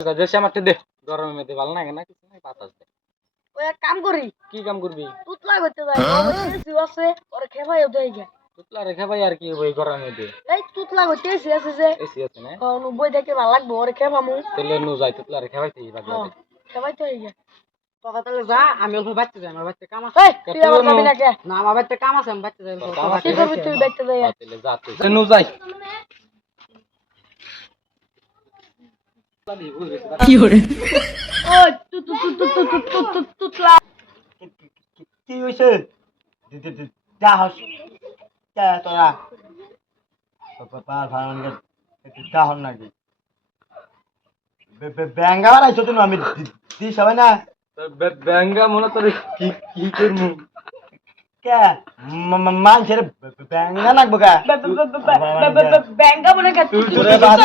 দেশে আমারটা দে গরমের মধ্যে ভালো লাগে না কিছু নাই বাতাস দে ওই এক কাম করি কি কাম করবি তুতলা করতে যাই এসি আছে ওরে খেপাই দেই গে তুতলা রেখে ভাই আর কি ওই গরমের মধ্যে এই তুতলা করতে এসি আছে যে এসি আছে না বই দেখে ভালো লাগবে ওরে খেপামু তেলে নু যাই তুতলা রেখে ভাই তুই বাদ দে খেপাই তো হই গে তোকে তাহলে যা আমি অল্প বাচ্চা যাই আমার বাচ্চা কাম আছে এই তুই আমার যাবি না কে না আমার বাচ্চা কাম আছে আমি বাচ্চা যাই কি করবি তুই দেখতে যাই তেলে যা তুই নু যাই কি করে ওই তুতলা কি হইছে যা হস যা তোরা পার ভাড়া যা হন নাকি ব্যাঙ্গা বানাইছো তুমি আমি দিস হবে না ব্যাঙ্গা মনে তোর কি কি করমু কে মানুষের ব্যাঙ্গা নাকবো কে ব্যাঙ্গা মনে কে তোরে বাদ